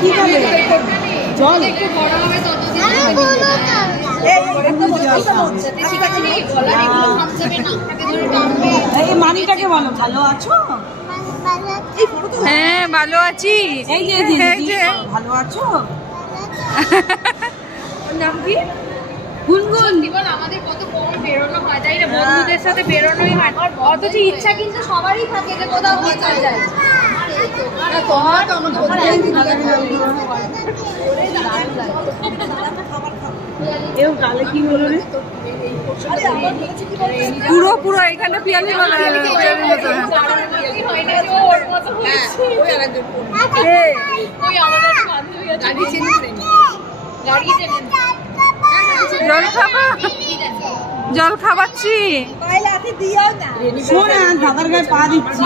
কি খাবে? জল একটু বড় হবে এই মানিটাকে বলো ভালো আছো? হ্যাঁ ভালো আছি। এই যে ভালো আছো? নাম কি? গুনগুন। আমাদের কত কম বেরোনো হয়, তাই না? বন্ধুদের সাথে বেরোনোই হয়, অথচ ইচ্ছা কিন্তু সবারই থাকে যে কোথাও ঘুরতে যায়। পুরো পুরো এখানে পিয়ালি বলা জল খাবা? জল খাবাচ্ছি। শোনা দাদার গায়ে পা দিচ্ছি।